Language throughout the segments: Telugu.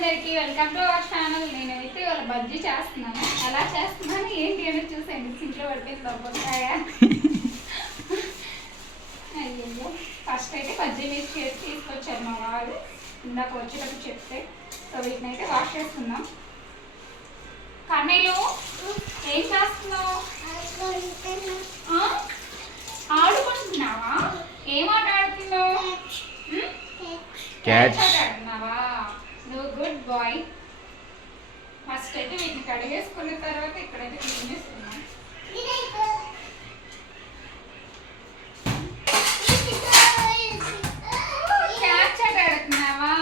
అందరికీ వెల్కమ్ టు అవర్ ఛానల్. నేనైతే ఇవాళ బజ్జీ చేస్తున్నాను. ఎలా చేస్తున్నాను ఏంటి అని చూసేయండి. సింట్లో పడిపోయింది దొబ్బకాయ. అయ్యో ఫస్ట్ అయితే బజ్జీ వేసి చేసి తీసుకొచ్చారు మా వారు. ఇందాక వచ్చేటప్పుడు చెప్తే సో వీటిని అయితే వాష్ చేస్తున్నాం. కన్నయ్యలు ఏం చేస్తున్నావు? ఆడుకుంటున్నావా? ఏం ఆట ఆడుతున్నావు? క్యాచ్ ఆడుతున్నావా? నువ్వు గుడ్ బాయ్. ఫస్ట్ అయితే వీటిని కడిగేసుకున్న తర్వాత ఇక్కడైతే క్లీన్ చేస్తున్నాం. క్యాచ్ ఆట ఆడుతున్నావా?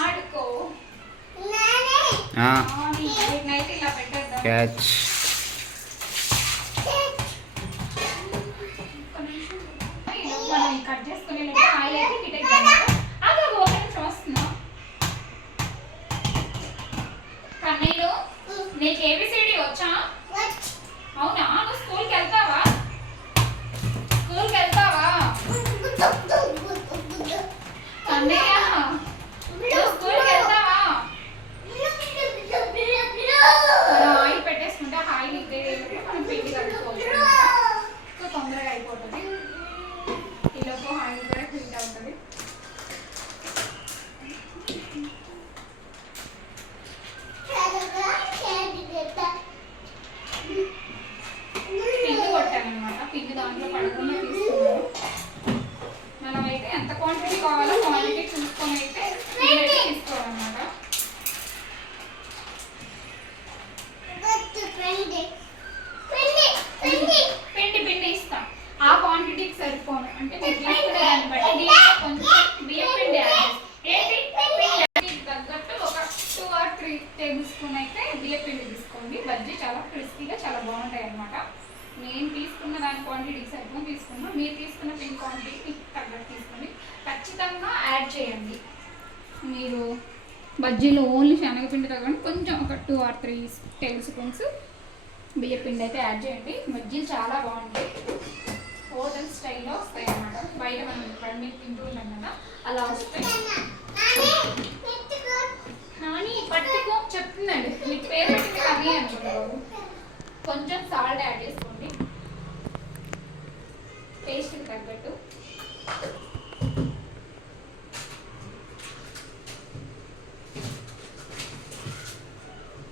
ఆడుకో. వీటినైతే ఇలా పెట్టేద్దాం. క్యాచ్ కట్ చేసుకునే ఆయిల్ అయితే హీట్ అయిపోయింది. అది ఒక నిమిషం వస్తున్నా. కన్నయ్యలు నీకు ఏబిసిడి వచ్చా? అవునా? నువ్వు స్కూల్కి వెళ్తావా? కన్నయ్య నువ్వు స్కూల్కి వెళ్తావా? మనం ఆయిల్ పెట్టేసుకుంటే ఆయిల్ ఇదే మనం పిండి కట్టుకోవచ్చు. సో తొందరగా అయిపోతుంది. ఈలోపు ఆయిల్ కూడా హీట్ అవుతుంది. పిండి కొట్టానమాట. పిండి దాంట్లో పడకుండా తీసుకున్నాను. మనమైతే ఎంత క్వాంటిటీ కావాలో క్వాంటిటీ చూసుకొని అయితే తీసుకోవాలన్నమాట. పిండి ఇస్తాం. ఆ క్వాంటిటీకి సరిపోను అంటే మీరు తీసుకునే దాన్ని బట్టి కొంచెం బియ్యం పిండి యాడ్ చేసి తగ్గట్టు ఒక 2 or 3 టేబుల్ స్పూన్ అయితే బియ్యం పిండి తీసుకోండి. బజ్జీ చాలా క్రిస్పీగా చాలా బాగుంటాయి అన్నమాట. నేను తీసుకున్న దాని క్వాంటిటీకి సరిపోని తీసుకున్నా. మీరు తీసుకున్న పిండి క్వాంటిటీకి తగ్గట్టు తీసుకోండి. ఖచ్చితంగా యాడ్ చేయండి. మీరు బజ్జీలో ఓన్లీ శనగపిండి తగ్గండి. కొంచెం ఒక 2 or 3 టేబుల్ స్పూన్స్ బియ్య పిండి అయితే యాడ్ చేయండి. బజ్జీలు చాలా బాగుంటాయి. హోటల్ స్టైల్లో వస్తాయి అన్నమాట. బయట మనం ఇప్పుడు తింటూ ఉంటాం కదా అలా వస్తాయి. కానీ పట్టుకో చెప్తుందండి. మీకు పేరు పెట్టింది కానీ అనుకుంటారు. కొంచెం సాల్ట్ యాడ్ చేసుకోండి టేస్ట్కి తగ్గట్టు.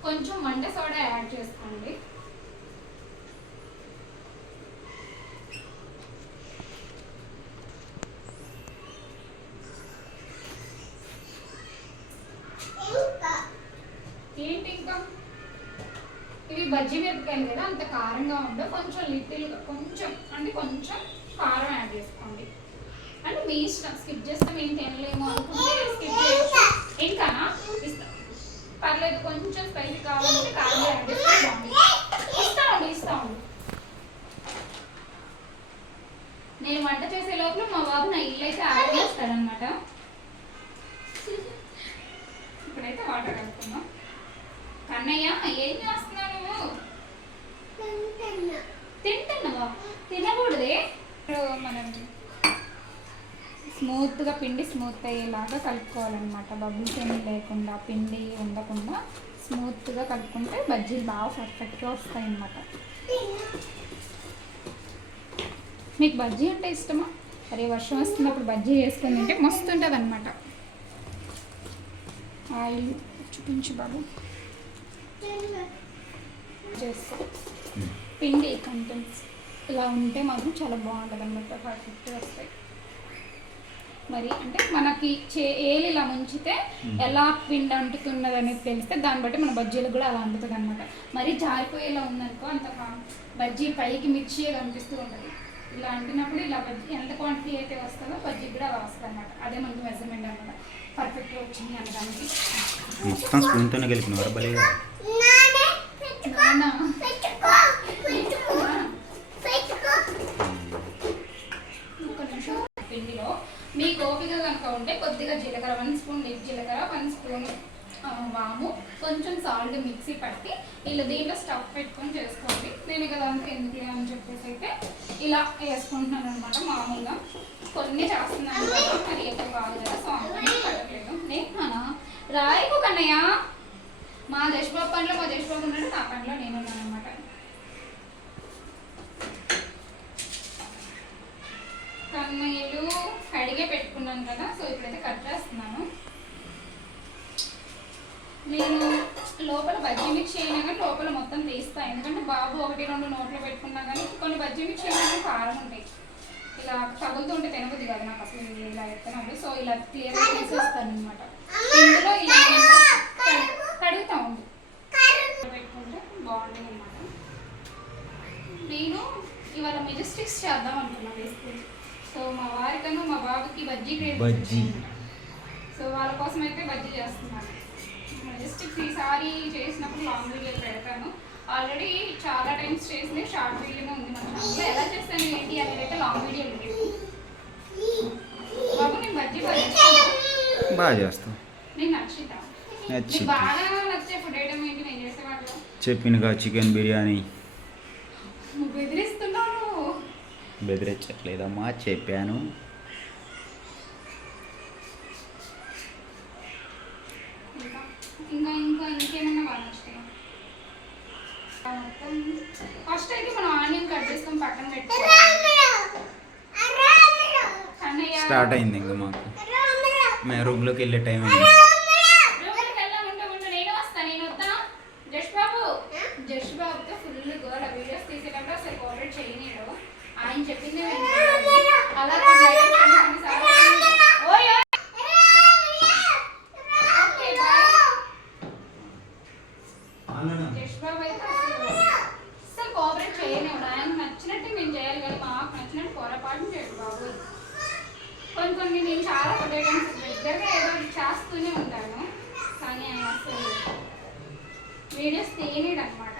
కొంచెం వంట సోడా యాడ్ చేసుకోండి. ఏంటి ఇంకా ఇవి బజ్జీ మిరపకాయలు కదా అంత కారంగా ఉండవు. కొంచెం లిటిల్గా కొంచెం అంటే కొంచెం కారం యాడ్ చేసుకోండి. అంటే మీ ఇష్టం. స్కిప్ చేస్తే మేము తినలేము అనుకుంటే స్కిప్ చేయొచ్చు. ఇంకానా ఇస్తాం పర్లేదు. కొంచెం స్పైసీ కావాలంటే కారం యాడ్ చేస్తే బాగుంటుంది. ఇస్తా ఉండు. నేను వంట చేసే లోపల మా బాబు నా ఇల్లు అయితే ఆడేస్తాడనమాట. ఇప్పుడైతే వాటర్ కలుపుకుందాం. కన్నయ్య ఏం చేస్తున్నావు నువ్వు? తింటున్నావా? తినకూడదే. మనం స్మూత్గా పిండి స్మూత్ అయ్యేలాగా కలుపుకోవాలన్నమాట. బబుల్స్ ఏమీ లేకుండా పిండి ఉండకుండా స్మూత్గా కలుపుకుంటే బజ్జీలు బాగా పర్ఫెక్ట్గా వస్తాయి అన్నమాట. మీకు బజ్జీ అంటే ఇష్టమా? అరే వర్షం వస్తున్నప్పుడు బజ్జీ వేసుకొని తింటే మస్తు ఉంటుంది అన్నమాట. ఆయిల్ చూపించు బాబు. చేస్తా పిండి కంటెంట్స్ ఇలా ఉంటే మాత్రం చాలా బాగుంటుంది అన్నమాట. పర్ఫెక్ట్గా వస్తాయి. మరి అంటే మనకి ఏలు ఇలా ముంచితే ఎలా పిండి అంటుతున్నది అనేది తెలిస్తే దాన్ని బట్టి మన బజ్జీలకు కూడా అలా అంటుతుంది అనమాట. మరి జారిపోయేలా ఉందనుకో అంత బజ్జీ పైకి మిర్చి కనిపిస్తూ ఉంటుంది. ఇలా అంటినప్పుడు ఇలా బజ్జీ ఎంత క్వాంటిటీ అయితే వస్తుందో బజ్జీ కూడా అలా వస్తుంది అనమాట. అదే మనకి మెజర్మెంట్ అనమాట. పర్ఫెక్ట్గా వచ్చింది అనడానికి. మొత్తం స్పూన్తోనే కలిపినవారు బలేగా. పిండిలో మీకు ఓపిక కనుక ఉంటే కొద్దిగా జీలకర్ర 1 స్పూన్ జీలకర్ర 1 స్పూన్ వాము కొంచెం సాల్ట్ మిక్సీ పట్టి ఇలా దీంట్లో స్టఫ్ పెట్టుకొని చేసుకోండి. నేను కదా అంతా ఎందుకు అని చెప్పేసి అయితే ఇలా వేసుకుంటున్నాను అనమాట. మామూలుగా కొన్ని చేస్తున్నాను కదా అది ఎక్కువ కాదు కదా. సో అందుకని పట్టలేదు. నేను రాయకు కన్నయ్య. మా జశ్బాబు పనిలో మా జశ్బాబు ఉన్నాడు, నా పనిలో నేను ఉన్నాను అనమాట. కన్నయ్యలు కడిగే పెట్టుకున్నాను కదా, సో ఇప్పుడైతే కట్ చేస్తున్నాను. నేను లోపల బజ్జీ మిక్స్ చేయను కానీ లోపల మొత్తం తీస్తాను, ఎందుకంటే బాబు 1-2 నోట్లో పెట్టుకున్నా కానీ కొన్ని బజ్జీ మిక్స్ చేయడానికి కారం ఉంటాయి, ఇలా తగులుతుంటే తినబుద్ది కదా నాకు అసలు ఇలా ఎత్తనప్పుడు. సో ఇలా క్లియర్గా తీసేస్తాను అనమాట. ఇందులో ఇలా కడుగుతా ఉంది పెట్టుకుంటే బాగుంటుంది అనమాట. నేను ఇవాళ మెజెస్టిక్స్ చేద్దాం అనుకున్నాను వేసుకుని. సో మా వారికన్నా మా బాబుకి బజ్జీ బజ్జీ. సో వాళ్ళ కోసం అయితే బజ్జీ చేస్తున్నాను. మెజెస్టిక్స్ ఈసారి చేసినప్పుడు లాంగ్ వీడియో పెడతాను. ఆల్రెడీ చాలా టైమ్స్ చేసింది షార్ట్ వీడియోనే ఉంది మన ఛానల్లో. ఎలా చేస్తాను ఏంటి అనేది అయితే లాంగ్ వీడియో లేదు. బాబు నేను బజ్జీ బాగా చేస్తాను. నేను నచ్చిందా? బాగా నచ్చే ఫుడ్ ఐటమ్ ఏంటి నేను చేసేవాళ్ళు? చెప్పినగా చికెన్ బిర్యానీ. నువ్వు బెదిరిస్తున్నావు. బెదిరించట్లేదమ్మా, చెప్పాను. ఇంకేమన్నా బాగా నచ్చుతాయి. ఫస్ట్ అయితే మనం ఆనియన్ కట్ చేసుకొని పక్కన పెట్టుకోవాలి. స్టార్ట్ అయింది ఇంకా మాకు. మేము రూమ్లోకి వెళ్ళే టైం అయింది. జష్బాబుతో ఫుల్ గోల వీడియోస్ తీసేటప్పుడు అసలు కోఆపరేట్ చేయలేడు. ఆయన చెప్పింది అలా జష్బాబు అయితే అసలు కోఆపరేట్ చేయలేడు. ఆయన నచ్చినట్టు మేము చేయాలి కానీ మాకు నచ్చినట్టు పొరపాటు చేయడు బాబు. కొన్ని నేను చాలా ఫుడ్ ఐటమ్స్ రెగ్యులర్గా ఏదో చేస్తూనే ఉంటాను కానీ ఆయన అసలు వీడియోస్ తీయలేడు అనమాట.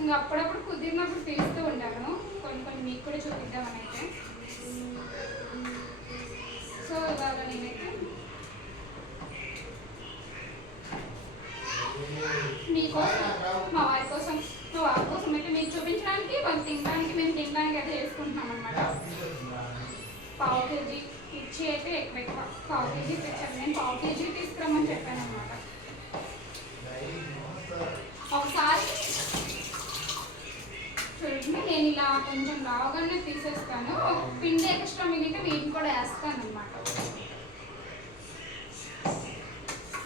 ఇంకా అప్పుడప్పుడు కుదిరినప్పుడు తీస్తూ ఉంటాను. కొన్ని మీకు కూడా చూపిద్దామని అయితే. సో ఇవాళ నేనైతే మీకోసం మా వారి కోసం మా వారి కోసం అయితే మీకు చూపించడానికి వాళ్ళు తినడానికి మేము తినడానికి అయితే చేసుకుంటున్నాం అనమాట. 1/2 kg ఇచ్చి అయితే ఎక్కువ 1/2 kg తెచ్చాను. నేను 1/2 kg తీసుకురమ్మని చెప్పాను అనమాట. ఒకసారి చూడండి నేను ఇలా కొంచెం లావుగానే తీసేస్తాను. పిండి ఎక్స్ట్రా మిగిలితే వీటిని కూడా వేస్తాను అనమాట.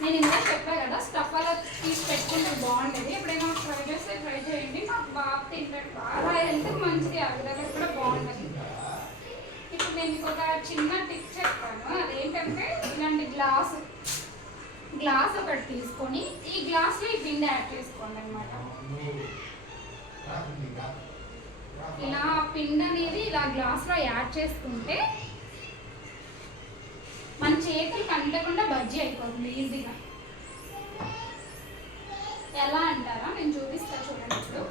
నేను ఇందాక చెప్పాను కదా స్టఫ్ అలా తీసి పెట్టుకుంటే బాగుంటుంది. ఎప్పుడైనా ట్రై చేస్తే ట్రై చేయండి. నాకు బాగా తింటాడు, బాగా హెల్త్కి మంచిది, అవి కూడా బాగుంటుంది. ఇప్పుడు నేను మీకు ఒక చిన్న టిప్ చెప్తాను. అదేంటంటే ఇలాంటి గ్లాస్ ఒకటి తీసుకొని ఈ గ్లాస్లో ఈ పిండి యాడ్ చేసుకోండి అనమాట. ఇలా పిండి అనేది ఇలా గ్లాస్లో యాడ్ చేసుకుంటే మన చేతులు కంటకుండా బజ్జీ అయిపోతుంది ఈజీగా. ఎలా అంటారా? నేను చూపిస్తా చూడండి. ఇప్పుడు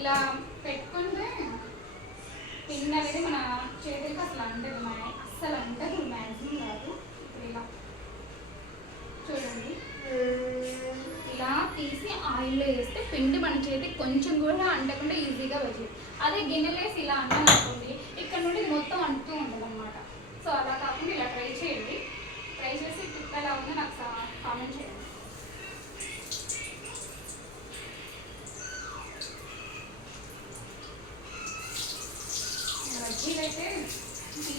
ఇలా పెట్టుకుంటే పిండి అనేది మన చేతులకి అసలు అంటదు, అస్సలు అంటదు, మ్యాక్సిమం కాదు. ఇప్పుడు ఇలా చూడండి, ఇలా తీసి ఆయిల్లో వేస్తే పిండి మన చేతికి కొంచెం కూడా అంటకుండా ఈజీగా వచ్చేది. అదే గిన్నెలు వేసి ఇలా అన్నాను అనుకోండి, ఇక్కడ నుండి మొత్తం అంటూ ఉంటుంది అనమాట. సో అలా కాకుండా ఇలా ట్రై చేయండి. ట్రై చేసి టిప్ ఎలా ఉందో నాకు కామెంట్ చేయండి. బజ్జీలు అయితే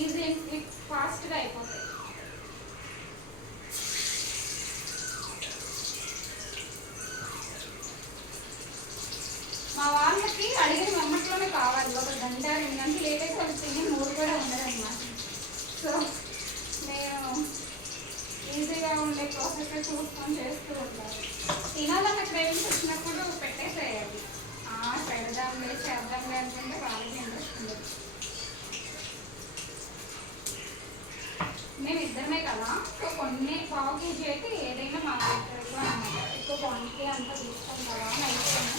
ఈజీ అండ్ క్విక్ ఫాస్ట్గా అయిపోతాయి. మా వాళ్ళకి అడిగిన మొమ్మట్లోనే కావాలి. 1 గంట 2 గంటలు లేట్ అయితే వాళ్ళు తినే మూడు కూడా ఉండదన్నమాట. సో నేను ఈజీగా ఉండే ప్రాసెస్ చూసుకొని చేస్తూ ఉంటాను. తినాలన్న క్రేవింగ్స్ వచ్చినప్పుడు పెట్టేసేయాలి. పెడదాంలే చేద్దాంలే అనుకుంటే వాళ్ళకి ఇంట్రెస్ట్ ఉండదు. మేము ఇద్దరమే కదా, సో కొన్ని 1/2 kg అయితే ఏదైనా మా దగ్గరలో అన్నమాట. ఎక్కువ క్వాంటిటీ అంతా తీసుకోం కదా అని అయిపోయాను.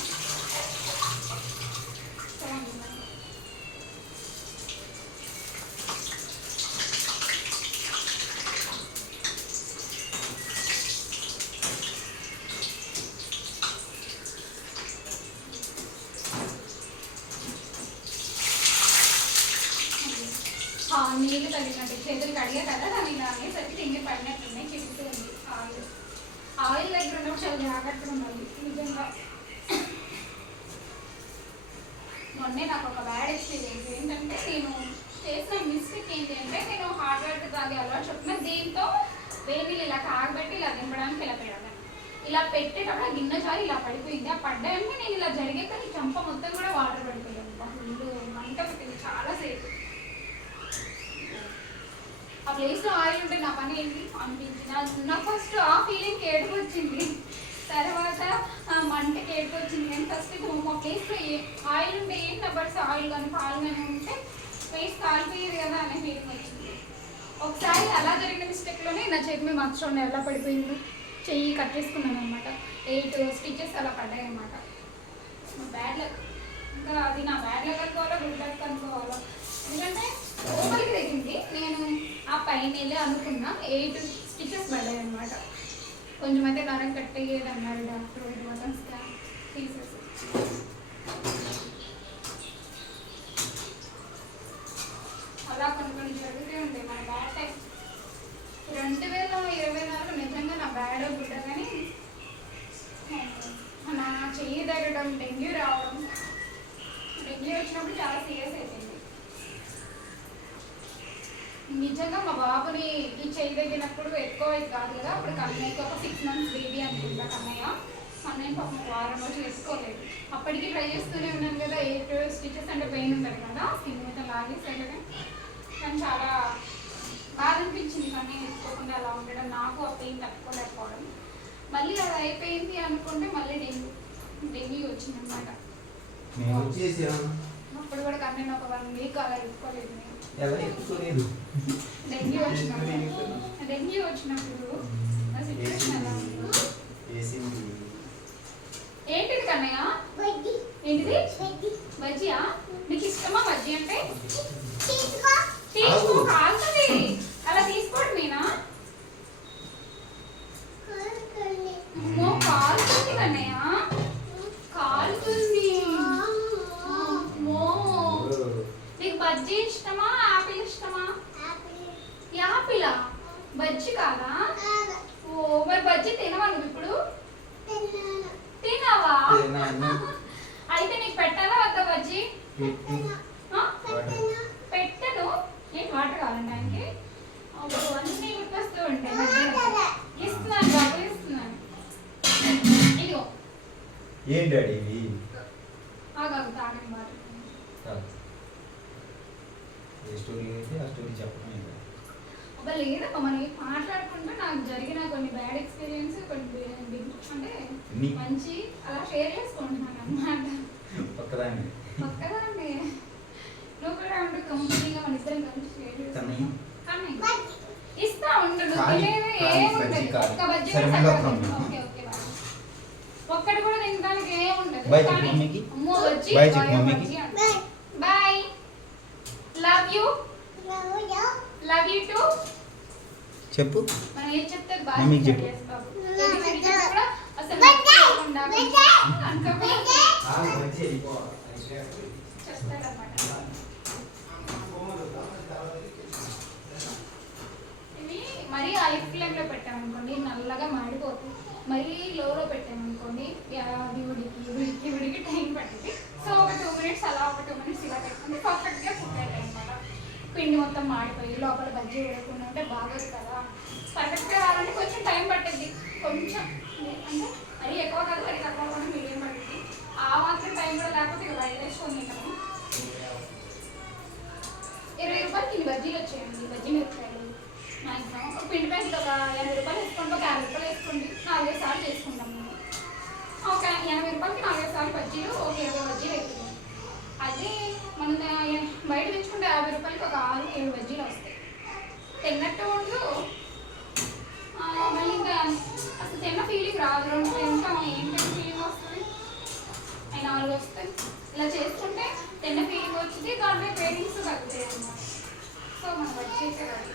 నీళ్ళు తగ్గినట్టు చేతులు కడిగా కదా దాన్ని ఇలా అనేసరికి తింగి పడినట్టున్నాయి చిరుగుతూ ఉంది ఆయిల్ దగ్గర ఉన్నప్పుడు చాలా జాగ్రత్తగా ఉండాలి నిజంగా. మొన్నే నాకు ఒక బ్యాడ్ ఎక్స్పీరియన్స్ ఏంటంటే నేను చేసిన మిస్టేక్ ఏంటి అంటే నేను హాట్ వాటర్ తాగే అలవాటు చెప్పిన దీంతో వేడి ఇలా కాగబెట్టి ఇలా దింపడానికి ఇలా పెట్టాను. ఇలా పెట్టేటప్పుడు గిన్నె చాలు ఇలా పడిపోయింది. ఆ పడ్డాయంటే నేను ఇలా జరిగాక నీ చంప మొత్తం కూడా వాటర్ పడిపోయాను. ఫుల్ మంట పెట్టింది చాలాసేపు. ఆ ప్లేస్లో ఆయిల్ ఉంటే నా పని ఏంటి అనిపించింది. నాకు ఫస్ట్ ఆ ఫీలింగ్ ఏడుపు వచ్చింది, తర్వాత మంటకి ఏడుపు వచ్చింది. నేను ఫస్ట్ మా ప్లేస్లో ఆయిల్ ఉంటే ఏం నెంబర్స్ ఆయిల్ కానీ పాలు కానీ ఉంటే ఫేస్ కాలిపోయేది కదా అనే ఫీలింగ్ వచ్చింది. ఒకసారి అలా జరిగిన మిస్టేక్లోనే నా చేతి మీద మర్చిపోండి ఎలా పడిపోయింది. చెయ్యి కట్ చేసుకున్నాను అనమాట. 8 స్టిచెస్ అలా పడ్డాయి అనమాట. Bad luck. ఇంకా అది నా బ్యాడ్ లక్ అనుకోవాలో గుడ్ లక్ అనుకోవాలో, ఎందుకంటే లోపలికి తగ్గింది. నేను ఆ పైన వెళ్ళి అనుకున్నా 8 స్టిచెస్ పడ్డాయి అనమాట. కొంచెం అయితే దారం కట్టేది అన్నారు డాక్టర్. ఇది మొత్తం స్కాన్ తీసేసి అలా కొన్ని జరుగుతూ ఉంటాయి మన బ్యాడ్ టైం. 2024 నిజంగా నా బ్యాడ్ గుడ్డ కానీ నా చెయ్యి తగ్గడం, డెంగ్యూ రావడం. డెంగ్యూ వచ్చినప్పుడు చాలా సీరియస్ అయిపోయింది నిజంగా. మా బాబుని ఈ చెయ్యి తగ్గినప్పుడు ఎక్కువ ఇది కాదు కదా, అప్పుడు కన్నయ్యకి ఒక 6 months బేబీ అనుకుంటా. కన్నయ్య పాపం వారం రోజులు వేసుకోలేదు. అప్పటికి ట్రై చేస్తూనే ఉన్నాను కదా. 8 స్టిచెస్ అంటే పెయిన్ ఉంటుంది కదా, స్కిన్ మీద లాగేసే. కానీ చాలా బాధ అనిపించింది కన్నయ్య వేసుకోకుండా అలా ఉండడం, నాకు ఆ పెయిన్ తట్టుకోలేకపోవడం. మళ్ళీ అది అయిపోయింది అనుకుంటే మళ్ళీ డెంగ్యూ వచ్చింది అనమాట. అప్పుడు కూడా కన్నయ్య ఒక 1 week అలా వేసుకోలేదు నేను. డెంగ్యూ వచ్చినప్పుడు ఏంటిది కన్నయ్య? ఏంటిది? బజ్జియా? నీకు ఇష్టమా బజ్జీ అంటే? తీసుకో, కాలుతుంది. అలా తీసుకోవడమేనా? కాలుతుంది కన్నయ్య, కాలుతుంది. నీకు బజ్జీ ఇష్టమా యాపిల్ ఇష్టమా? యాపిలా? బజ్జీ కాదా? ఓ మరి బజ్జీ తినవా నువ్వు ఇప్పుడు? తినవా? అయితే నీకు పెట్టాలా వద్దా బజ్జీ? పెట్టను. ఏం వాటర్ కావాలండి ఆయనకి? అన్నీ గుర్తొస్తూ ఉంటాయి. ఇస్తున్నాను బాబు, ఇస్తున్నాను. ఇదిగో ఏం డాడీ ఆగాగు తాగండి బాబు. ఏ స్టోరీ అయితే ఆ స్టోరీ చెప్పడం అబ్బా లేదమ్మా, మనం మాట్లాడుకుంటే నాకు జరిగిన కొన్ని బ్యాడ్ ఎక్స్పీరియన్స్, కొన్ని అంటే మంచి అలా షేర్ చేసుకుంటున్నాను అన్నమాట. ఒక్కదాన్ని నువ్వు కూడా ఉండు, కంపెనీగా మన ఇద్దరం కలిసి షేర్ చేసుకుంటాం. ఇస్తా ఉండు, ఏముంటది ఒక్క బజ్జీ. ఓకే ఓకే ఒక్కటి కూడా తినడానికి ఏముంటది. అమ్మో బజ్జీ బాయ్. లవ్ యూ టూ చెప్పు. మనం ఏం చెప్తే బాగా అసలు చెప్తారన్నమాట. ఇవి మరీ హై ఫ్లేమ్లో పెట్టామనుకోండి నల్లగా మాడిపోతుంది. మరీ లోలో పెట్టామనుకోండి విడికి టైం పట్టింది. సో ఒక 2 minutes అలా, ఒక 2 minutes ఇలా పెట్టుకుంటే పర్ఫెక్ట్గా కుక్ అవుతాయి అనమాట. పిండి మొత్తం మాడిపోయి లోపల బజ్జీ ఉడకుండా ఉంటే బాగోదు కదా. పర్ఫెక్ట్గా రావాలంటే కొంచెం టైం పట్టింది. కొంచెం అంటే మరీ ఎక్కువ కాదు, మరీ తక్కువ కూడా మీడియం పట్టింది. ఆ మాత్రం టైం కూడా లేకపోతే ఇక బయట వేసుకొని తింటాము. 20 రూపాయలకి ఇన్ని బజ్జీలు వచ్చాయండి. బజ్జీ మిరపకాయలు మ్యాక్సిమం ఒక పిండి ప్యాకెట్ ఒక 80 రూపాయలు వేసుకోండి, ఒక 50 రూపాయలు వేసుకోండి. 4-5 సార్లు చేసుకుంటాం మేము. ఒక 80 రూపాయలకి 4-5 సార్లు బజ్జీలు, ఒక 20 బజ్జీలు అవుతుంది. అదే మనం బయట తెచ్చుకుంటే 50 రూపాయలకి ఒక 6-7 బజ్జీలు వస్తాయి. తిన్నట్టు ఉండు. మళ్ళీ ఇంకా అసలు తిన్న ఫీలింగ్ రాదు. 2 తింటాం, ఏంటంటే ఫీలింగ్ వస్తుంది. 4 వస్తాయి. ఇలా చేసుకుంటే తిన్న ఫీలింగ్ వచ్చింది, దాంట్లో పేరెంట్స్ తగ్గుతాయి అన్నమాట. సో మనం వచ్చేసేవాళ్ళు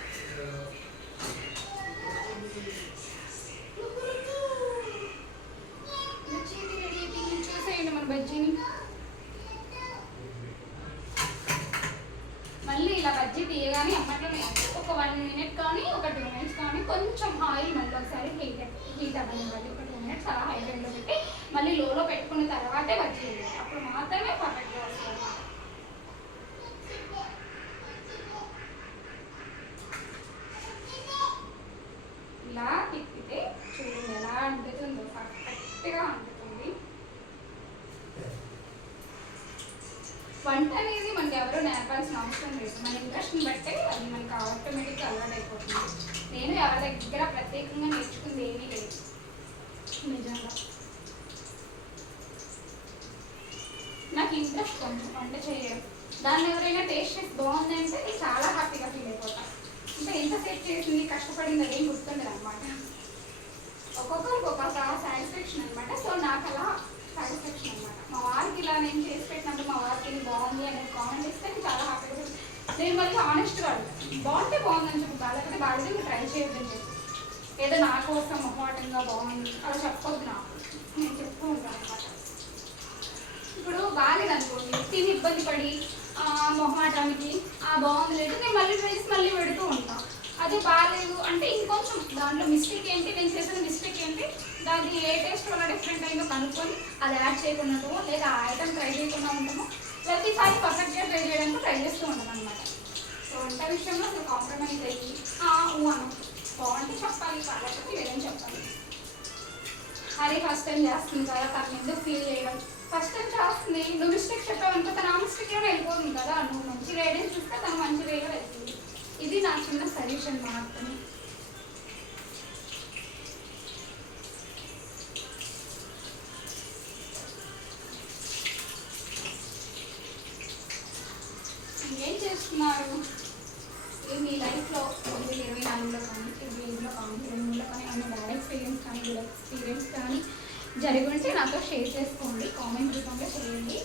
చూసేయండి మన బజ్జీని. మళ్ళీ ఇలా బజ్జీ తీయగానే అప్పట్లో 1 minute కానీ ఒక 2 minutes కానీ కొంచెం ఆయిల్ మళ్ళీ ఒకసారి హీట్ అవ్వనివ్వాలి. ఒక 2 minutes అలా హై ఫ్లేమ్లో పెట్టి మళ్ళీ లోలో పెట్టుకున్న తర్వాతే బజ్జీ వేయాలి. అప్పుడు మాత్రమే పర్ఫెక్ట్గా వస్తుంది అన్నమాట. ఇలా తిప్పితే చూడండి ఎలా అంటుతుందో, పర్ఫెక్ట్గా అంటుతుంది. వంట అనేది మనకి ఎవరో నేర్పాల్సిన అవసరం లేదు. మన ఇంట్రెస్ట్ని బట్టే అది మనకి ఆటోమేటిక్గా అలవాటు అయిపోతుంది. నేను ఎవరి దగ్గర ప్రత్యేకంగా నేర్చుకుంది ఏమీ లేదు నిజంగా. నాకు ఇంట్రెస్ట్ కొంచెం వంట చేయడం. దాన్ని ఎవరైనా టేస్ట్ చేసి బాగుంది అంటే నేను చాలా హ్యాపీగా ఫీల్ అయిపోతాను. అంటే ఎంతసేపు చేసింది కష్టపడింది అదేం గుర్తుండదు అనమాట. ఒక్కొక్కరికి ఒక్కొక్క సాటిస్ఫాక్షన్ అనమాట. సో నాకు అలా సాటిస్ఫాక్షన్ అనమాట. మా వారికి ఇలా నేను చేసి పెట్టినప్పుడు మా వారికి ఇది బాగుంది అనేది కామెంట్ ఇస్తే నేను చాలా హ్యాపీగా నేను మళ్ళీ ఆనెస్ట్గా అడుగుతాను. బాగుంటే బాగుందని చెప్పి బాగాలేకపోతే బాగా మీరు ట్రై చేయొద్దని చెప్పి ఏదో నా కోసం మొహమాటంగా బాగుంది అలా చెప్పొద్దు. నాకు నేను చెప్తూ ఉంటాను అనమాట. ఇప్పుడు బాగాలేదనుకోండి తిని ఇబ్బంది పడి మొహమాటానికి బాగుంది లేదు నేను మళ్ళీ ట్రై చేసి మళ్ళీ పెడుతూ ఉంటాను. అది బాగాలేదు అంటే ఇంకొంచెం దాంట్లో మిస్టేక్ ఏంటి, నేను చేసిన మిస్టేక్ ఏంటి, దాన్ని ఏ టేస్ట్ వల్ల డిఫరెంట్ అయిందో కనుక్కొని అది యాడ్ చేయకుండా లేదా ఆ ఐటమ్ ట్రై చేయకుండా ఉంటామో ప్రతిసారి పర్ఫెక్ట్గా ట్రై చేయడానికి ట్రై చేస్తూ ఉంటాం అనమాట. సో వంట విషయంలో అసలు కాంప్రమైజ్ అయ్యి అను బాగుంటే చెప్పాలి, కాకపోతే లేదని చెప్పాలి. అరే ఫస్ట్ టైం చేస్తుంది కదా తను ఎందుకు ఫీల్ చేయడం, ఫస్ట్ టైం చేస్తుంది నువ్వు మిస్టేక్ చెప్పావు అనుకో తను ఆ మిస్టేక్లో వెళ్ళిపోతుంది కదా, నువ్వు మంచి గైడెన్స్ చూస్తే తను మంచి వేలో వెళ్తుంది. ఇది నా చిన్న సజెషన్ మాత్రమే. ఏం చేస్తున్నారు మీ లైఫ్లో 2024లో కానీ 2025లో కానీ 2023లో కానీ ఏమైనా బ్యాడ్ ఎక్స్పీరియన్స్ కానీ గుడ్ ఎక్స్పీరియన్స్ కానీ జరిగి ఉంటే నాతో షేర్ చేసుకోండి, కామెంట్ రూపంలో చేయండి.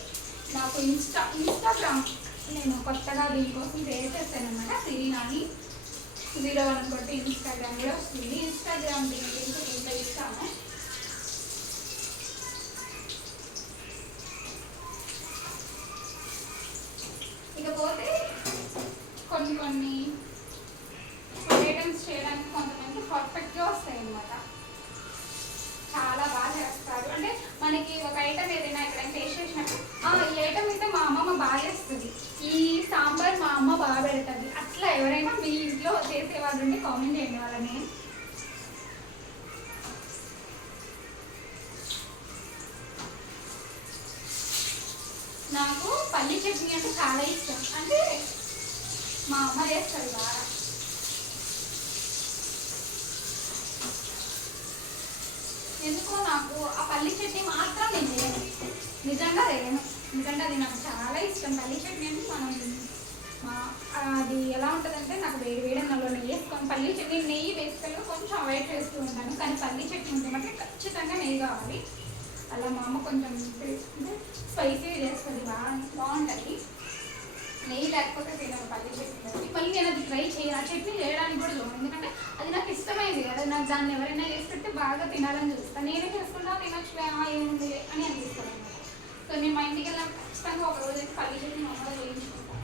నాకు ఇన్స్టాగ్రామ్ నేను కొత్తగా దీనికోసం క్రియేట్ చేస్తాను అనమాట. సిరినాని 01 కొట్టి ఇన్స్టాగ్రామ్ కూడా వస్తుంది. ఇన్స్టాగ్రామ్ దీంట్లో ఇస్తాను. ఇకపోతే కొన్ని ఐటమ్స్ చేయడానికి కొంతమంది పర్ఫెక్ట్గా వస్తాయి అన్నమాట. చాలా బాగా చేస్తారు. అంటే మనకి ఒక ఐటమ్ ఏదైనా ఎక్కడైనా టేస్ట్ చేసినప్పుడు ఈ ఐటమ్ అయితే మా అమ్మమ్మ బాగా చేస్తుంది, ఈ సాంబార్ మా అమ్మ బాగా పెడుతుంది, అట్లా ఎవరైనా మీ ఇంట్లో చేసేవాళ్ళు ఉంటే కామెంట్ చేయండి వాళ్ళని. నాకు పల్లి చట్నీ అంటే చాలా ఇష్టం. అంటే మా అమ్మ చేస్తుంది బాగా. ఎందుకో నాకు ఆ పల్లి చట్నీ మాత్రం నేను చేయను, నిజంగా చేయను. ఎందుకంటే అది నాకు చాలా ఇష్టం. పల్లి చట్నీ అంటే మనం అది ఎలా ఉంటుందంటే నాకు వేడి అన్నంలో నెయ్యి వేసుకొని పల్లి చట్నీ నెయ్యి బేసికల్గా కొంచెం అవాయిడ్ చేస్తూ ఉంటాను. కానీ పల్లి చట్నీ ఉంటే మాత్రం ఖచ్చితంగా నెయ్యి కావాలి. అలా మా అమ్మ కొంచెం స్పైసీ చేస్తుంది, బాగుంటుంది. నెయ్యి లేకపోతే తినను పల్లి చట్నీ. మళ్ళీ నేను అది ట్రై చేయాలి, ఆ చట్నీ చేయడానికి కూడా చూడండి. ఎందుకంటే అది నాకు ఇష్టమైంది కదా, నాకు దాన్ని ఎవరైనా చేసి పెడితే బాగా తినాలని చూస్తాను. నేనే చేసుకుంటా తినొచ్చులే ఏముంది అని అనిపిస్తాను అనమాట. సో నేను మా ఇంటికి వెళ్ళిన ఖచ్చితంగా ఒక రోజు అయితే పల్లి చట్నీ మా అమ్మగా చేయించుకుంటాను.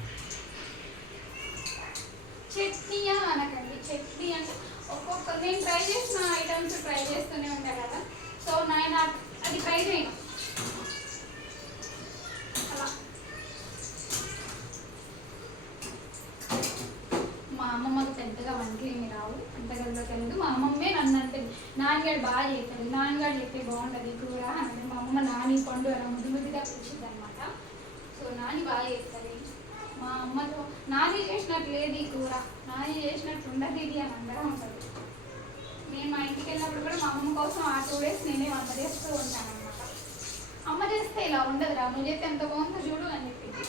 చట్నీయా అనకండి, చట్నీ అంటే ఒక్కొక్క నేను ట్రై చేసిన ఐటమ్స్ ట్రై చేస్తూనే ఉంటాను కదా. సో నేను అది ట్రై చేయను అలా. మా అమ్మమ్మకు పెద్దగా వంటలు ఏమి రావు, వంటగదిలోకి వెళ్ళదు. మా అమ్మమ్మే నన్ను అంటుంది నాన్నగారు బాగా చేస్తుంది, నాన్నగారు చెప్తే బాగుంటుంది కూర అంటే. మా అమ్మమ్మ నాని పండు అలా ముద్దుగా పిలిచింది అనమాట. సో నాని బాగా చేస్తుంది. మా అమ్మతో నాని చేసినట్టు లేదు ఈ కూర, నాని చేసినట్టు ఉండదు ఇది అని అందరం ఉంటుంది. నేను మా ఇంటికి వెళ్ళినప్పుడు కూడా మా అమ్మ కోసం ఆ 2 days నేనే వంట చేస్తూ ఉంటాను అనమాట. అమ్మ చేస్తే ఇలా ఉండదు రా, నువ్వు చేస్తే ఎంత బాగుందో చూడు అని చెప్పింది.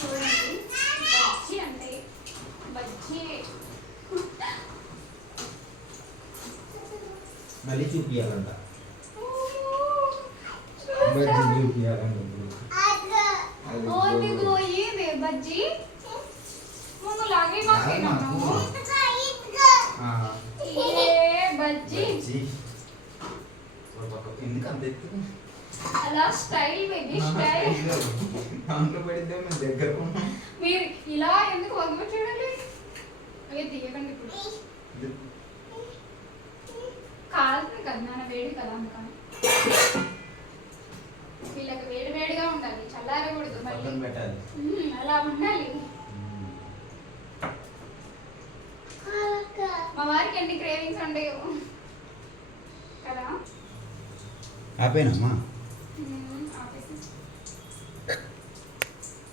చూడండి బజ్జీ అంటే బజ్జీ మళ్ళీ చూపియాలంట, చూపియాలంట. బజ్జీ ముందు లాగే బజ్జీ ఎందుకు అంత ఎత్తు అలా అలా స్టైల్ బేబీ స్టైల్. దాంట్లో పడితే మేము దగ్గర ఉన్నాం. మీరు ఇలా ఎందుకు వంగ చూడాలి? అయ్యో తీయకండి ఇప్పుడు. కాలుతుంది కదా నాన్న, వేడి కదా అందుకని. వీళ్ళకి వేడి వేడిగా ఉండాలి, చల్లారకూడదు మళ్ళీ. పక్కన పెట్టాలి. అలా ఉండాలి. మా వారికి ఎన్ని క్రేవింగ్స్ ఉండేవో కదా. ఆపేనమ్మా